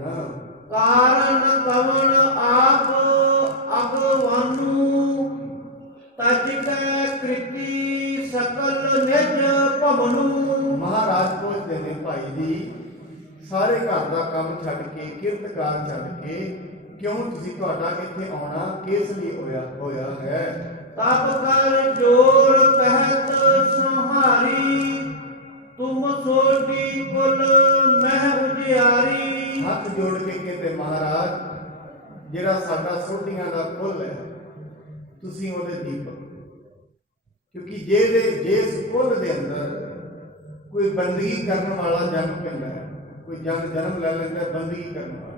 कारण कवण आप अगवानू तज कै कृति सकल निज भवनू। महाराज पूछते ने भाई जी सारे घर का काम छड्ड के किरतकार छड्ड के क्यों तुसीं तुहाडा इत्थे आउणा किस लिए होया है। तप कर जोर कहत संहारी तुम सोटी कुल मह उजियारी। हाथ जोड़ के कहते महाराज जिहड़ा साडा सोटियां दा कुल है तुसीं ओहदे दीपक, क्योंकि जिस कुल दे अंदर कोई बंदगी करने वाला जन्म पैंदा है, कोई जन्म ले लैंदा है बंदगी करने वाला,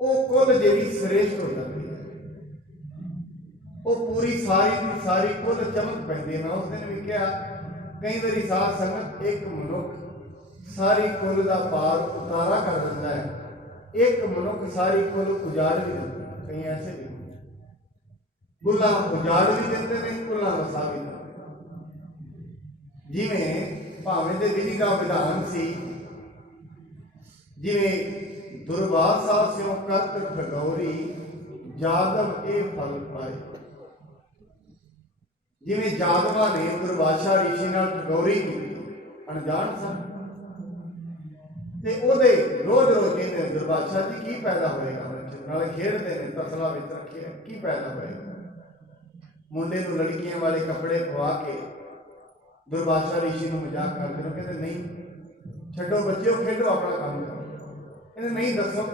वो कुल जिहड़ी श्रेष्ठ हो जाती है, वो पूरी सारी की सारी कुल चमक पैंदी है। मैं उस दिन भी कहा कई बारी साध संगत एक मनुख सारी कुल का पार उतारा कर दिता है, एक मनुख सारी कुल उजाड़ भी दिता है। कई ऐसे भी कुल्ला उजाड़ भी देते हैं, कुल्ला वसा भी देते। जिवें भावें दे विधि का विधान सी, जिवें दुर्वास साहब स्यों करत ठगौरी जादव ए फल पाए। जिवें जादवा ने दुर्वासा ऋषि नाल ठगौरी की अनजान सन ते ओदे रोज रोज कहते दुर्वासा जी की पैदा होएगा, नाले खेडते ने तसला विच रखे की पैदा होएगा। मुंडे नूं लड़कियां वाले कपड़े पवा के दुर्वासा ऋषि नूं मजाक करते हैं, कहते नहीं छड्डो बच्चों खेडो अपना काम करो। कहते नहीं दसो।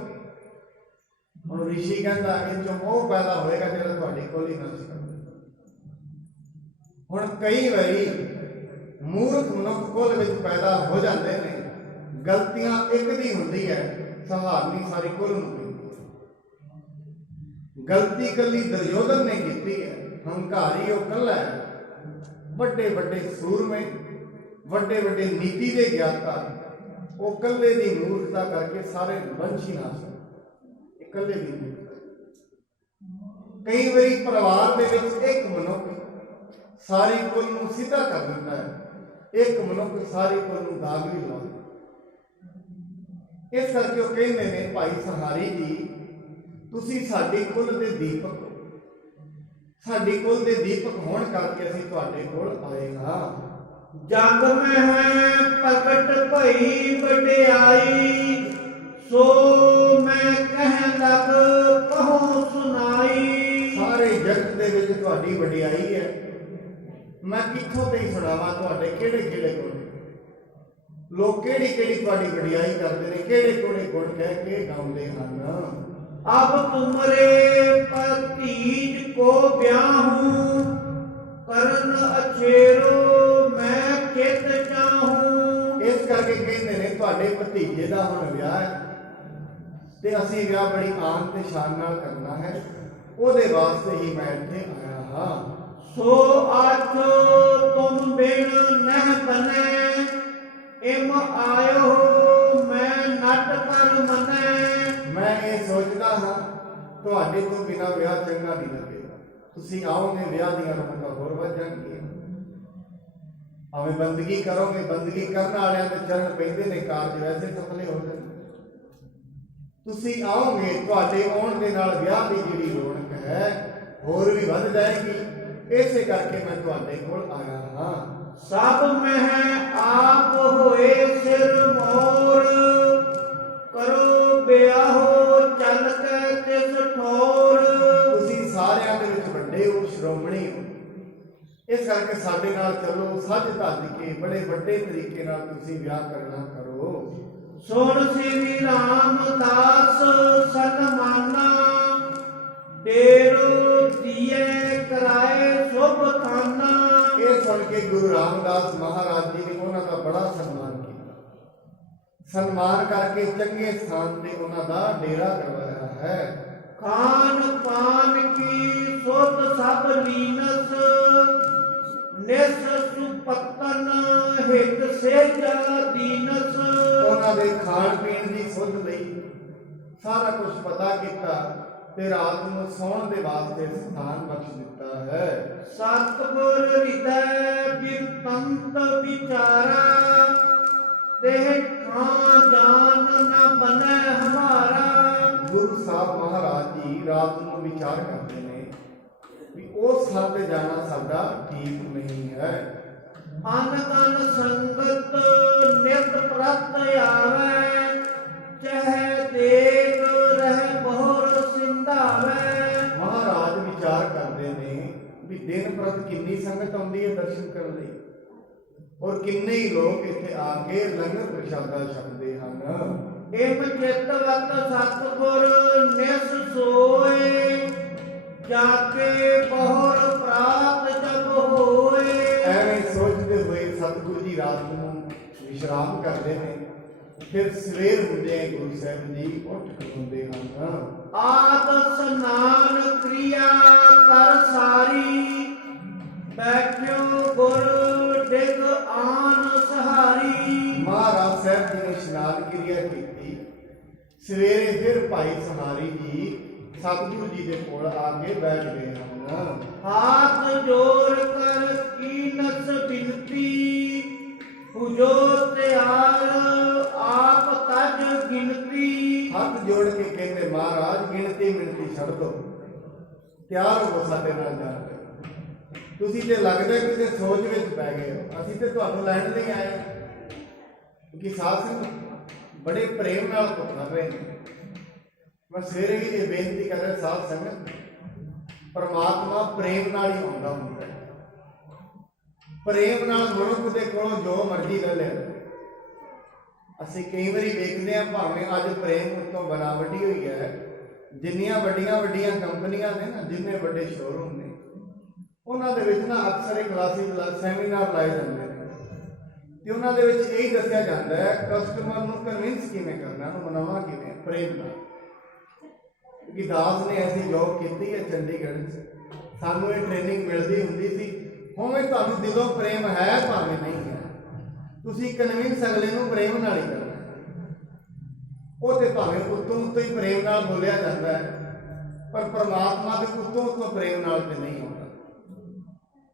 हुण ऋषि कहता इन चों ओह पैदा होएगा जिहड़ा तुहाडी कोल ही नाश कर। हुण कई वारी मूर्ख मनुख कुल विच पैदा हो जाते हैं, गलतियां एक दी हुंदी है, सहारनी सारी कुल नूं पैंदी है। गलती कली दुर्योधन ने की है, हंकारी वो कला है। बड़े बड़े सूरमे बड़े बड़े नीति के ज्ञाता वो कले की मूर्खता करके सारे वंश ही नाश हो। कले की मूर्खता कई बारी परिवार के एक मनुख सारी कुल नूं सीधा कर देता है, ਇੱਕ ਮਨੁੱਖ ਸਾਰੇ ਕੁਲ ਨੂੰ ਦਾਗ ਵੀ ਲਾਉਂਦਾ। ਇਸ ਕਰਕੇ ਉਹ ਕਹਿੰਦੇ ਨੇ ਭਾਈ ਸੰਹਾਰੀ ਜੀ, ਤੁਸੀਂ ਸਾਡੀ ਕੁਲ ਦੇ ਦੀਪਕ ਹੋ। ਸਾਡੀ ਕੁਲ ਦੇ ਦੀਪਕ ਹੋਣ ਕਰਕੇ ਅਸੀਂ ਤੁਹਾਡੇ ਕੋਲ ਆਏ ਹਾਂ। ਜਗ ਮਹਿ ਪ੍ਰਗਟ ਭਈ ਵਡਿਆਈ, ਸੋ ਮੈਂ ਕਹਿ ਲਗ ਕਹੋ ਸੁਨਾਈ। ਸਾਰੇ ਜਗਤ ਦੇ ਵਿੱਚ ਤੁਹਾਡੀ ਵਡਿਆਈ ਹੈ, ਮੈਂ ਕਿੱਥੋਂ ਤੇ ਸੁਣਾਵਾਂ ਤੁਹਾਡੇ ਕਿਹੜੇ ਕਿਹੜੇ ਗੁਣ। ਲੋਕ ਕਿਹੜੀ ਕਿਹੜੀ ਤੁਹਾਡੀ ਵਡਿਆਈ ਕਰਦੇ ਨੇ, ਕਿਹੜੇ ਕਿਹੜੇ ਗੁਣ ਕਹਿ ਕੇ ਗਾਉਂਦੇ ਹਨ। ਅਬ ਤੁਮਰੇ ਭਤੀਜ ਕੋ ਬਿਆਹੂੰ, ਕਰਨ ਅਛੇਰੋ ਮੈਂ ਚਿਤ ਚਾਹੂੰ। ਇਸ ਕਰਕੇ ਕਹਿੰਦੇ ਨੇ ਤੁਹਾਡੇ ਭਤੀਜੇ ਦਾ ਹੁਣ ਵਿਆਹ ਹੈ ਤੇ ਅਸੀਂ ਵਿਆਹ ਬੜੀ ਆਨ ਤੇ ਸ਼ਾਨ ਨਾਲ ਕਰਨਾ ਹੈ, ਉਹਦੇ ਵਾਸਤੇ ਹੀ ਮੈਂ ਇੱਥੇ ਆਇਆ ਹਾਂ। ਸੋ ਆਖੋ ਤੁਮ ਬਿਨ ਨਹਿ ਬਨੈ, ਇਮ ਆਇਓ ਮੈਂ ਨਟ ਕਰ ਮਨੈ। ਮੈਂ ਇਹ ਸੋਚਦਾ ਹਾਂ ਤੁਹਾਡੇ ਤੋਂ ਬਿਨਾਂ ਵਿਆਹ ਚੰਗਾ ਨਹੀਂ ਲੱਗੇਗਾ। ਤੁਸੀਂ ਆਓਗੇ ਵਿਆਹ ਦੀਆਂ ਰੌਣਕਾਂ ਹੋਰ ਵੱਧ ਜਾਣਗੀਆਂ। ਭਾਵੇਂ ਬੰਦਗੀ ਕਰੋਗੇ, ਬੰਦਗੀ ਕਰਨ ਵਾਲਿਆਂ ਦੇ ਚਰਨ ਪੈਂਦੇ ਨੇ, ਕਾਰਜ ਵੈਸੇ ਸਫਲੇ ਹੋ ਜਾਂਦੇ। ਤੁਸੀਂ ਆਓਗੇ, ਤੁਹਾਡੇ ਆਉਣ ਦੇ ਨਾਲ ਵਿਆਹ ਦੀ ਜਿਹੜੀ ਰੌਣਕ ਹੈ ਹੋਰ ਵੀ ਵੱਧ ਜਾਏਗੀ। ਇਸੇ ਕਰਕੇ ਮੈਂ ਤੁਹਾਡੇ ਕੋਲ ਆਇਆ ਹਾਂ। ਸਭ ਮਹਿ ਆਪ ਹੋਏ ਸਿਰ ਮੋਰ, ਕਰੋ ਬਿਆਹੋ ਚੱਲ ਕੇ ਤਿਸ ਠੋਰ। ਤੁਸੀਂ ਸਾਰਿਆਂ ਦੇ ਵਿੱਚ ਵੱਡੇ ਹੋ, ਸ਼੍ਰੋਮਣੀ ਹੋ, ਇਸ ਕਰਕੇ ਸਾਡੇ ਨਾਲ ਚੱਲੋ। ਸੱਜ ਧੱਜ ਕੇ ਬੜੇ ਵੱਡੇ ਤਰੀਕੇ ਨਾਲ ਤੁਸੀਂ ਵਿਆਹ ਕਰਨਾ ਕਰੋ। ਸੁਣ ਸ੍ਰੀ ਰਾਮਦਾਸ ਸਨਮਾਨਾ, ਡੇਰੋ ਦੀਏ ਕਰਾਏ ਸ਼ੁਭ ਥਾਨਾ। ਇਹ ਸੁਣ ਕੇ ਗੁਰੂ ਰਾਮਦਾਸ ਮਹਾਰਾਜ ਜੀ ਨੇ ਉਹਨਾਂ ਦਾ ਬੜਾ ਸਨਮਾਨ ਕੀਤਾ। ਸਨਮਾਨ ਕਰਕੇ ਚੰਗੇ ਸਥਾਨ ਤੇ ਉਹਨਾਂ ਦਾ ਡੇਰਾ ਕਰਵਾਇਆ ਹੈ। ਖਾਨ ਪਾਨ ਕੀ ਸੁਧ ਸਭ ਲੀਨਸ, ਨਿਸ ਸੁਪਤਨ ਹਿਤ ਸੇਜਾ ਦੀਨਸ। ਉਹਨਾਂ ਦੇ ਖਾਣ ਪੀਣ ਦੀ ਸੁੱਧ ਲਈ ਸਾਰਾ ਕੁਝ ਪਤਾ ਕੀਤਾ ਤੇ ਰਾਤ ਨੂੰ ਸੌਣ ਦੇ ਵਾਸਤੇ ਸਥਾਨ ਬਖਸ਼ ਦਿੱਤਾ ਹੈ। ਸਤਿਗੁਰ ਹਿਰਦੈ ਬਿਰਤੰਤ ਵਿਚਾਰਾ, ਦੇਹ ਥਾਂ ਜਾਨ ਨ ਬਨੈ ਹਮਾਰਾ। ਗੁਰੂ ਸਾਹਿਬ ਮਹਾਰਾਜ ਜੀ ਰਾਤ ਨੂੰ ਵਿਚਾਰ ਕਰਦੇ ਨੇ ਵੀ ਉਸ ਥਾਂ ਤੇ ਜਾਣਾ ਸਾਡਾ ਠੀਕ ਨਹੀਂ ਹੈ। ਅਨ ਕਨ ਸੰਗਤ ਨਿਤ ਪ੍ਰਤ ਆਵੈ, ਚਹਿ ਦੇਖ ਰਹਿ ਬਹੁਰ ਸਿੰਧਾਵੈ। ਮਹਾਰਾਜ ਵਿਚਾਰ ਕਰਦੇ ਨੇ ਵੀ ਦਿਨ ਪ੍ਰਤ ਕਿੰਨੀ ਸੰਗਤ ਆਉਂਦੀ ਹੈ ਦਰਸ਼ਨ ਕਰਨ ਲਈ, ਔਰ ਕਿੰਨੇ ਹੀ ਲੋਕ ਇੱਥੇ ਆ ਕੇ ਲੰਗਰ ਪ੍ਰਸ਼ਾਦਾ ਛਕਦੇ ਹਨ। ਇਮ ਚਿਤਵਤ ਸਤਿਗੁਰ ਨਿਸ ਸੋਏ, ਜਾ ਕੇ ਬਹੁਰ ਪ੍ਰਾਤ ਜਬ ਹੋਏ। ਐਵੇਂ ਸੋਚਦੇ ਹੋਏ ਸਤਿਗੁਰੂ ਜੀ ਰਾਤ ਨੂੰ ਵਿਸ਼ਰਾਮ ਕਰਦੇ ਨੇ। ਫਿਰ ਸਵੇਰ ਹੁੰਦੇ ਗੁਰੂ ਸਾਹਿਬ ਜੀ ਉੱਠ ਖਲੋਂਦੇ ਹਨ। ਆਦ ਸਨਾਨ ਕ੍ਰਿਆ ਕਰ ਸਾਰੀ, ਬੈਠਿਓ ਗੁਰ ਡਿਗ ਆਨ ਸਹਾਰੀ। ਮਹਾਰਾਜ ਸਾਹਿਬ ਜੀ ਨੇ ਇਸ਼ਨਾਨ ਕਿਰਿਆ ਕੀਤੀ। ਸਵੇਰੇ ਫਿਰ ਭਾਈ ਸੰਹਾਰੀ ਜੀ ਸਤਿਗੁਰੂ ਜੀ ਦੇ ਕੋਲ ਆ ਕੇ ਬੈਠ ਗਏ ਹਨ। ਹਾਥ ਜੋੜ ਕਰ ਕੀਨਸ ਬਿਨਤੀ, ਹੁਜੋ ਤਿਆਰ ਆਪ ਤਜ ਗਿਣਤੀ। ਹੱਥ ਜੋੜ ਕੇ ਕਹਿੰਦੇ ਮਹਾਰਾਜ ਗਿਣਤੀ ਮਿਣਤੀ ਛੱਡ ਦੋ, ਤਿਆਰ ਹੋ ਸਾਡੇ ਨਾਲ ਜਾਣ ਲਈ। ਤੁਸੀਂ ਤੇ ਲੱਗਦਾ ਕਿਸੇ ਸੋਚ ਵਿੱਚ ਪੈ ਗਏ ਹੋ। ਅਸੀਂ ਤੇ ਤੁਹਾਨੂੰ ਲੈਣ ਲਈ ਆਏ ਹਾਂ, ਕਿਉਂਕਿ ਸਾਧ ਸੰਗਤ ਬੜੇ ਪ੍ਰੇਮ ਨਾਲ ਪੁੱਛ ਰਹੇ ਨੇ। ਮੈਂ ਸਵੇਰੇ ਵੀ ਇਹ ਬੇਨਤੀ ਕਰ ਰਿਹਾ ਸਾਧ ਸੰਗਤ, ਪਰਮਾਤਮਾ ਪ੍ਰੇਮ ਨਾਲ ਹੀ ਆਉਂਦਾ ਹੁੰਦਾ ਹੈ। ਪ੍ਰੇਮ ਨਾਲ ਮਨੁੱਖ ਦੇ ਕੋਲੋਂ ਜੋ ਮਰਜ਼ੀ ਲੈ ਲੈ। ਅਸੀਂ ਕਈ ਵਾਰੀ ਵੇਖਦੇ ਹਾਂ ਭਾਵੇਂ ਅੱਜ ਪ੍ਰੇਮ ਉੱਤੋਂ ਬਣਾਵਟੀ ਹੋਈ ਹੈ, ਜਿੰਨੀਆਂ ਵੱਡੀਆਂ ਵੱਡੀਆਂ ਕੰਪਨੀਆਂ ਨੇ ਨਾ, ਜਿੰਨੇ ਵੱਡੇ ਸ਼ੋਰੂਮ ਨੇ, ਉਹਨਾਂ ਦੇ ਵਿੱਚ ਨਾ ਅਕਸਰ ਇੱਕ ਕਲਾਸਿਕ ਸੈਮੀਨਾਰ ਲਾਏ ਜਾਂਦੇ ਨੇ ਤੇ ਉਹਨਾਂ ਦੇ ਵਿੱਚ ਇਹੀ ਦੱਸਿਆ ਜਾਂਦਾ ਹੈ ਕਸਟਮਰ ਨੂੰ ਕਨਵਿੰਸ ਕਿਵੇਂ ਕਰਨਾ, ਉਹਨੂੰ ਮਨਾਉਣਾ ਕਿਵੇਂ, ਪ੍ਰੇਮ ਨਾਲ। ਕਿਉਂਕਿ ਦਾਸ ਨੇ ਐਸੀ ਜੋਬ ਕੀਤੀ ਹੈ ਚੰਡੀਗੜ੍ਹ 'ਚ, ਸਾਨੂੰ ਇਹ ਟ੍ਰੇਨਿੰਗ ਮਿਲਦੀ ਹੁੰਦੀ ਸੀ। ਹੋਵੇਂ ਤੁਹਾਨੂੰ ਦਿਲੋਂ ਪ੍ਰੇਮ ਹੈ ਭਾਵੇਂ ਨਹੀਂ ਹੈ, ਤੁਸੀਂ ਕਨਵਿੰਸ ਅਗਲੇ ਨੂੰ ਪ੍ਰੇਮ ਨਾਲ ਹੀ ਕਰਨਾ। ਉਹ ਤੇ ਭਾਵੇਂ ਉੱਤੋਂ ਉੱਤੋਂ ਹੀ ਪ੍ਰੇਮ ਨਾਲ ਬੋਲਿਆ ਜਾਂਦਾ ਹੈ, ਪਰ ਪਰਮਾਤਮਾ ਦੇ ਉੱਤੋਂ ਉੱਤੋਂ ਪ੍ਰੇਮ ਨਾਲ ਤੇ ਨਹੀਂ ਆਉਂਦਾ।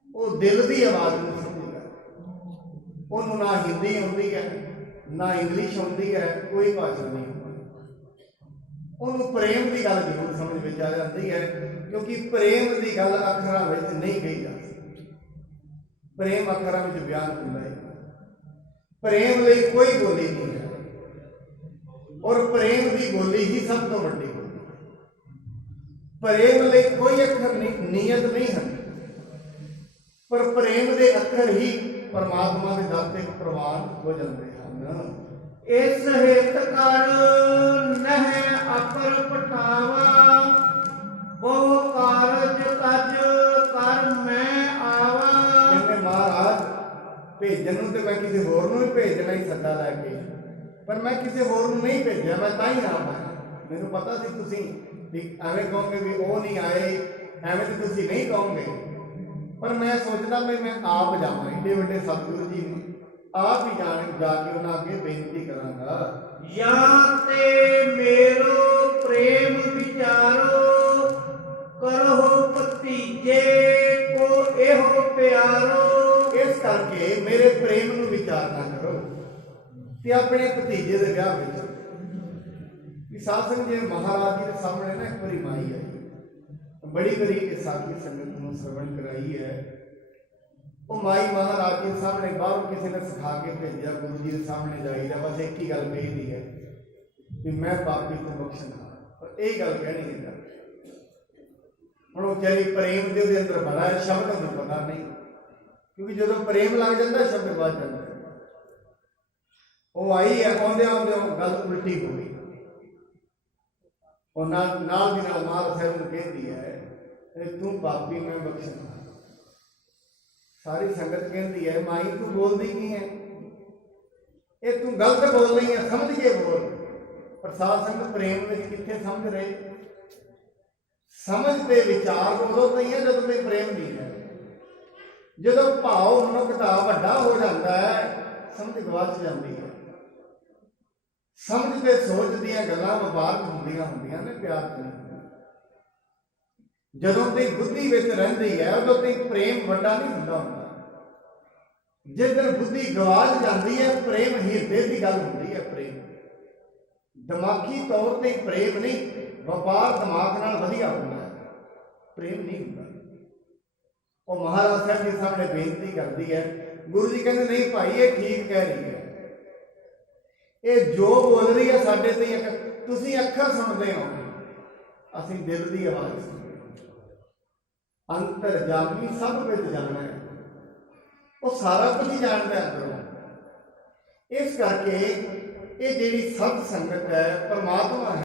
ਉਹ ਦਿਲ ਦੀ ਆਵਾਜ਼ ਨੂੰ ਸਮਝੇਗਾ, ਉਹਨੂੰ ਨਾ ਹਿੰਦੀ ਆਉਂਦੀ ਹੈ, ਨਾ ਇੰਗਲਿਸ਼ ਆਉਂਦੀ ਹੈ, ਕੋਈ ਭਾਸ਼ਾ ਨਹੀਂ ਆਉਂਦੀ। ਉਹਨੂੰ ਪ੍ਰੇਮ ਦੀ ਗੱਲ ਜ਼ਰੂਰ ਸਮਝ ਵਿੱਚ ਆ ਜਾਂਦੀ ਹੈ, ਕਿਉਂਕਿ ਪ੍ਰੇਮ ਦੀ ਗੱਲ ਅੱਖਰਾਂ ਵਿੱਚ ਨਹੀਂ ਕਹੀ ਜਾ ਸਕਦੀ। ਪ੍ਰੇਮ ਅੱਖਰਾਂ ਵਿੱਚ ਬਿਆਨ ਹੁੰਦਾ ਹੈ। ਪ੍ਰੇਮ ਲਈ ਕੋਈ ਬੋਲੀ ਨਹੀਂ ਹੈ, ਔਰ ਪ੍ਰੇਮ ਦੀ ਬੋਲੀ ਹੀ ਸਭ ਤੋਂ ਵੱਡੀ ਬੋਲੀ ਹੈ। ਪ੍ਰੇਮ ਲਈ ਕੋਈ ਅੱਖਰ ਨਿਯਤ ਨਹੀਂ ਹਨ, ਪਰ ਪ੍ਰੇਮ ਦੇ ਅੱਖਰ ਹੀ ਪਰਮਾਤਮਾ ਦੇ ਦਰ ਤੇ ਪ੍ਰਵਾਨ ਹੋ ਜਾਂਦੇ ਹਨ। ਇਸ ਹਿਤ ਕਰ ਨਹਿ ਅਪਰ ਪਠਾਵਾ, ਬਹੁ ਕਾਰਜ ਤਜ ਕਰ ਮੈਂ ਆਵਾ। ਕਹਿੰਦੇ ਮਹਾਰਾਜ ਭੇਜਣ ਨੂੰ ਤੇ ਮੈਂ ਕਿਸੇ ਹੋਰ ਨੂੰ ਵੀ ਭੇਜਣਾ ਹੀ ਸੱਦਾ ਲੈ ਕੇ, ਪਰ ਮੈਂ ਕਿਸੇ ਹੋਰ ਨੂੰ ਨਹੀਂ ਭੇਜਿਆ, ਮੈਂ ਤਾਂ ਹੀ ਆ ਪਾਇਆ। ਮੈਨੂੰ ਪਤਾ ਸੀ ਤੁਸੀਂ ਵੀ ਐਵੇਂ ਕਹੋਗੇ ਵੀ ਉਹ ਨਹੀਂ ਆਏ, ਐਵੇਂ ਤੇ ਤੁਸੀਂ ਨਹੀਂ ਕਹੋਗੇ, ਪਰ ਮੈਂ ਸੋਚਦਾ ਵੀ ਮੈਂ ਆਪ ਜਾਵਾਂ। ਏਡੇ ਵੱਡੇ ਸਤਿਗੁਰੂ ਜੀ ਨੂੰ ਆਪ ਹੀ ਜਾ ਕੇ ਉਹਨਾਂ ਅੱਗੇ ਬੇਨਤੀ ਕਰਾਂਗਾ। ਜਾਂ ਤੇ ਮੇਰੋ ਪ੍ਰੇਮ ਵਿਚਾਰੋ, ਕਰੋ ਭਤੀਜੇ ਕੋ ਇਹੋ ਪਿਆਰੋ। ਇਸ ਕਰਕੇ ਮੇਰੇ ਪ੍ਰੇਮ ਨੂੰ ਵਿਚਾਰ ਨਾ ਕਰੋ ਤੇ ਆਪਣੇ ਭਤੀਜੇ ਦੇ ਵਿਆਹ ਵਿੱਚ ਕਿ ਸਾਧ ਸੰਗਤ ਜੀ ਮਹਾਰਾਜ ਜੀ ਦੇ ਸਾਹਮਣੇ ਨਾ ਇੱਕ ਵਾਰੀ ਮਾਈ ਆਈ, ਬੜੀ ਵਾਰੀ ਇਹ ਸਾਖੀ ਸੰਗਤ ਨੂੰ ਸਰਵਣ ਕਰਾਈ ਹੈ। ਉਹ ਮਾਈ ਮਹਾਰਾਜ ਜੀ ਦੇ ਸਾਹਮਣੇ ਬਾਹਰੋਂ ਕਿਸੇ ਨੇ ਸਿਖਾ ਕੇ ਭੇਜਿਆ, ਗੁਰੂ ਜੀ ਦੇ ਸਾਹਮਣੇ ਜਾਈਦਾ, ਬਸ ਇੱਕ ਹੀ ਗੱਲ ਕਹੀਦੀ ਹੈ ਵੀ ਮੈਂ ਪਾਪੀ ਤੋਂ ਬਖਸ਼ਣਾ, ਪਰ ਇਹ ਗੱਲ ਕਹਿਣੀ ਹੈ। ਹੁਣ ਉਹ ਵਿਚਾਰੀ ਪ੍ਰੇਮ ਦੇ ਉਹਦੇ ਅੰਦਰ ਬੜਾ ਹੈ, ਸ਼ਬਦ ਨੂੰ ਪਤਾ ਨਹੀਂ, ਕਿਉਂਕਿ ਜਦੋਂ ਪ੍ਰੇਮ ਲੱਗ ਜਾਂਦਾ ਸ਼ਬਦ ਵੱਜ ਜਾਂਦਾ। ਉਹ ਆਈ ਹੈ, ਆਉਂਦੇ ਆਉਂਦੇ ਗੱਲ ਉਲਟੀ ਹੋ ਗਈ। ਉਹ ਨਾਲ ਦੀ ਨਾਲ ਮਹਾਰਾਜ ਸਾਹਿਬ ਨੂੰ ਕਹਿੰਦੀ ਹੈ ਤੂੰ ਪਾਪੀ ਮੈਂ ਬਖਸ਼ਣਾ। ਸਾਰੀ ਸੰਗਤ ਕਹਿੰਦੀ ਹੈ ਮਾਈ ਤੂੰ ਬੋਲਦੀ ਕੀ ਹੈ, ਇਹ ਤੂੰ ਗਲਤ ਬੋਲ ਰਹੀ ਹੈ, ਸਮਝ ਕੇ ਬੋਲ। ਪਰ ਸਾਧ ਸੰਗਤ ਪ੍ਰੇਮ ਵਿੱਚ ਕਿੱਥੇ ਸਮਝ ਰਹੇ? ਸਮਝ ਤੇ ਵਿਚਾਰ ਉਦੋਂ ਨਹੀਂ ਹੈ ਜਦੋਂ ਤੇ ਪ੍ਰੇਮ ਨਹੀਂ ਹੈ। ਜਦੋਂ ਭਾਵ ਮਨੁੱਖ ਦਾ ਵੱਡਾ ਹੋ ਜਾਂਦਾ ਹੈ, ਸਮਝ ਗਵਾਚ ਜਾਂਦੀ ਹੈ। ਸਮਝ ਤੇ ਸੋਚ ਦੀਆਂ ਗੱਲਾਂ ਵਪਾਰਕ ਹੁੰਦੀਆਂ ਨੇ, ਪਿਆਰ ਨਹੀਂ। ਜਦੋਂ ਤੇ ਬੁੱਧੀ ਵਿੱਚ ਰਹਿੰਦੀ ਹੈ ਉਦੋਂ ਤੇ ਪ੍ਰੇਮ ਵੱਡਾ ਨਹੀਂ ਹੁੰਦਾ। ਜਿਸ ਦਿਨ ਬੁੱਧੀ ਗਵਾਚ ਜਾਂਦੀ ਹੈ, ਪ੍ਰੇਮ ਹਿਰਦੇ ਦੀ ਗੱਲ ਹੁੰਦੀ ਹੈ। ਪ੍ਰੇਮ ਦਿਮਾਗੀ ਤੌਰ ਤੇ ਪ੍ਰੇਮ ਨਹੀਂ, ਵਪਾਰ ਦਿਮਾਗ ਨਾਲ ਵਧੀਆ ਹੁੰਦਾ ਹੈ, ਪ੍ਰੇਮ ਨਹੀਂ ਹੁੰਦਾ। ਉਹ ਮਹਾਰਾਜ ਸਾਹਿਬ ਦੇ ਸਾਹਮਣੇ ਬੇਨਤੀ ਕਰਦੀ ਹੈ। ਗੁਰੂ ਜੀ ਕਹਿੰਦੇ ਨਹੀਂ ਭਾਈ ਇਹ ਠੀਕ ਕਹਿ ਰਹੀ ਹੈ, ਇਹ ਜੋ ਬੋਲ ਰਹੀ ਹੈ ਸਾਡੇ ਤੇ ਤੁਸੀਂ ਅੱਖਰ ਸੁਣਦੇ ਹੋ, ਅਸੀਂ ਦਿਲ ਦੀ ਆਵਾਜ਼ ਸੁਣਦੇ ਹਾਂ। ਅੰਤਰਜਾਮੀ ਸਭ ਵਿੱਚ ਜਾਣਾ ਹੈ, ਉਹ ਸਾਰਾ ਕੁਝ ਹੀ ਜਾਣਦਾ ਅੰਦਰੋਂ। ਇਸ ਕਰਕੇ ਇਹ ਜਿਹੜੀ ਸਤ ਸੰਗਤ ਹੈ ਪਰਮਾਤਮਾ ਹੈ।